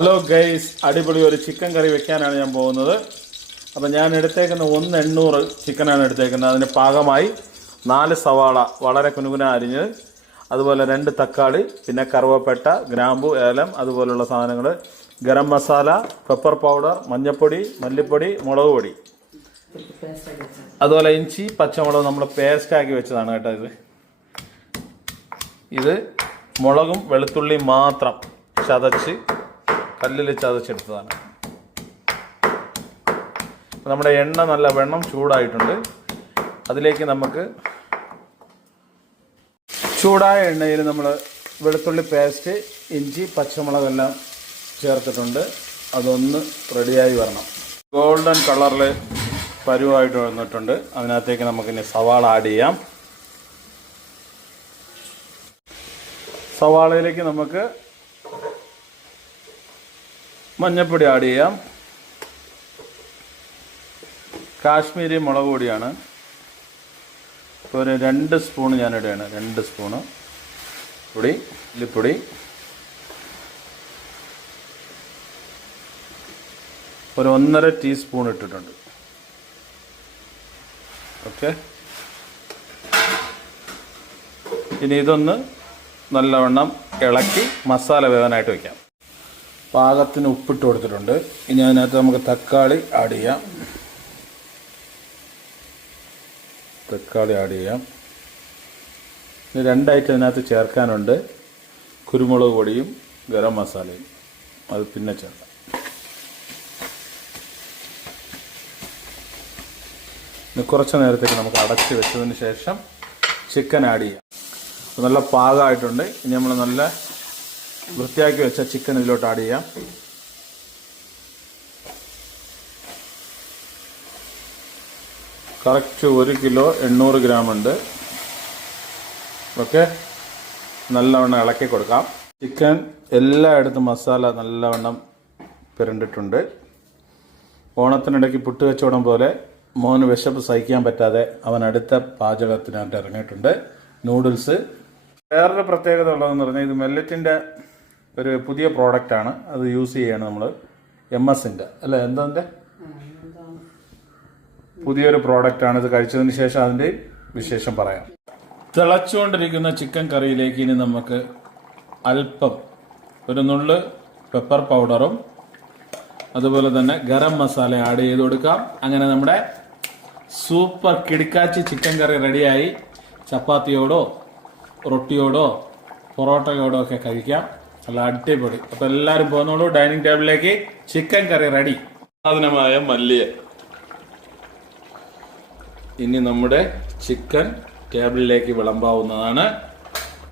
Hello guys അടിപൊളി ഒരു chicken കറി വെക്കാനാണ് ഞാൻ പോകുന്നത്. അപ്പം ഞാൻ എടുത്തേക്കുന്ന ഒന്ന് എണ്ണൂറ് ചിക്കനാണ് എടുത്തേക്കുന്നത്. അതിന് പാകമായി നാല് സവാള വളരെ കുനുകുന അരിഞ്ഞ് അതുപോലെ രണ്ട് തക്കാളി പിന്നെ കറുവപ്പെട്ട ഗ്രാമ്പു ഏലം അതുപോലുള്ള സാധനങ്ങൾ ഗരം മസാല പെപ്പർ പൗഡർ മഞ്ഞൾപ്പൊടി മല്ലിപ്പൊടി മുളക് പൊടി. അതുപോലെ ഇഞ്ചി പച്ചമുളക് നമ്മൾ പേസ്റ്റാക്കി വെച്ചതാണ് കേട്ടോ ഇത്. ഇത് മുളകും വെളുത്തുള്ളിയും മാത്രം ചതച്ച് കല്ലിൽ ചതച്ചെടുത്തതാണ്. നമ്മുടെ എണ്ണ നല്ല വെണ്ണം ചൂടായിട്ടുണ്ട്. അതിലേക്ക് നമുക്ക് ചൂടായ എണ്ണയിൽ നമ്മൾ വെളുത്തുള്ളി പേസ്റ്റ് ഇഞ്ചി പച്ചമുളകെല്ലാം ചേർത്തിട്ടുണ്ട്. അതൊന്ന് റെഡിയായി വരണം. ഗോൾഡൻ കളറിൽ പരുവായിട്ട് വന്നിട്ടുണ്ട്. അതിനകത്തേക്ക് നമുക്കിനി സവാള ആഡ് ചെയ്യാം. സവാളയിലേക്ക് നമുക്ക് മഞ്ഞൾപ്പൊടി ആഡ് ചെയ്യാം. കാശ്മീരി മുളക് പൊടിയാണ്. ഇപ്പോൾ ഒരു രണ്ട് സ്പൂൺ ഞാൻ ഇടുകയാണ് രണ്ട് സ്പൂണ് പൊടി ഉള്ളിപ്പൊടി ഒരു ഒന്നര ടീസ്പൂൺ ഇട്ടിട്ടുണ്ട്. ഓക്കെ. ഇനി ഇതൊന്ന് നല്ലവണ്ണം ഇളക്കി മസാല വേവാനായിട്ട് വെക്കാം. പാകത്തിന് ഉപ്പിട്ട് കൊടുത്തിട്ടുണ്ട്. ഇനി അതിനകത്ത് നമുക്ക് തക്കാളി ആഡ് ചെയ്യാം. തക്കാളി ആഡ് ചെയ്യാം. ഇനി രണ്ടായിട്ട് അതിനകത്ത് ചേർക്കാനുണ്ട് കുരുമുളക് പൊടിയും ഗരം മസാലയും. അത് പിന്നെ ചേർക്കാം. ഇനി കുറച്ച് നേരത്തേക്ക് നമുക്ക് അടച്ച് വെച്ചതിന് ശേഷം ചിക്കൻ ആഡ് ചെയ്യാം. നല്ല പാകമായിട്ടുണ്ട്. ഇനി നമ്മൾ നല്ല വൃത്തിയാക്കി വെച്ച ചിക്കൻ ഇതിലോട്ട് ആഡ് ചെയ്യാം. കറക്റ്റ് ഒരു കിലോ എണ്ണൂറ് ഗ്രാം ഉണ്ട്. ഓക്കെ നല്ലവണ്ണം ഇളക്കി കൊടുക്കാം. ചിക്കൻ എല്ലായിടത്തും മസാല നല്ലവണ്ണം പിരണ്ടിട്ടുണ്ട്. ഓണത്തിനിടയ്ക്ക് പുട്ട് കച്ചവടം പോലെ മോന് വിശപ്പ് സഹിക്കാൻ പറ്റാതെ അവൻ അടുത്ത പാചകത്തിനായിട്ട് ഇറങ്ങിയിട്ടുണ്ട്. നൂഡിൽസ് വേറൊരു പ്രത്യേകത ഉള്ളതെന്ന് പറഞ്ഞാൽ ഇത് മെല്ലറ്റിന്റെ ഒരു പുതിയ പ്രോഡക്റ്റ് ആണ്. അത് യൂസ് ചെയ്യാണ് നമ്മൾ എം എസിന്റെ അല്ലേ? എന്താ പുതിയൊരു ആണ് ഇത് കഴിച്ചതിന് ശേഷം അതിന്റെ വിശേഷം പറയാം. തിളച്ചുകൊണ്ടിരിക്കുന്ന ചിക്കൻ കറിയിലേക്ക് ഇനി നമുക്ക് അല്പം ഒരു നുള്ള് പെപ്പർ പൗഡറും അതുപോലെ തന്നെ ഗരം മസാല ആഡ് ചെയ്ത് കൊടുക്കാം. അങ്ങനെ നമ്മുടെ സൂപ്പർ കിടിക്കാച്ചി ചിക്കൻ കറി റെഡിയായി. ചപ്പാത്തിയോടോ റൊട്ടിയോടോ പൊറോട്ടയോടോ ഒക്കെ കഴിക്കാം. നല്ല അടിപൊളി. അപ്പൊ എല്ലാവരും പോകുന്നോളൂ ഡൈനിങ് ടേബിളിലേക്ക് ചിക്കൻ കറി റെഡി. സാധനമായ മല്ലിയ. ഇനി നമ്മുടെ ചിക്കൻ ടേബിളിലേക്ക് വിളമ്പാവുന്നതാണ്.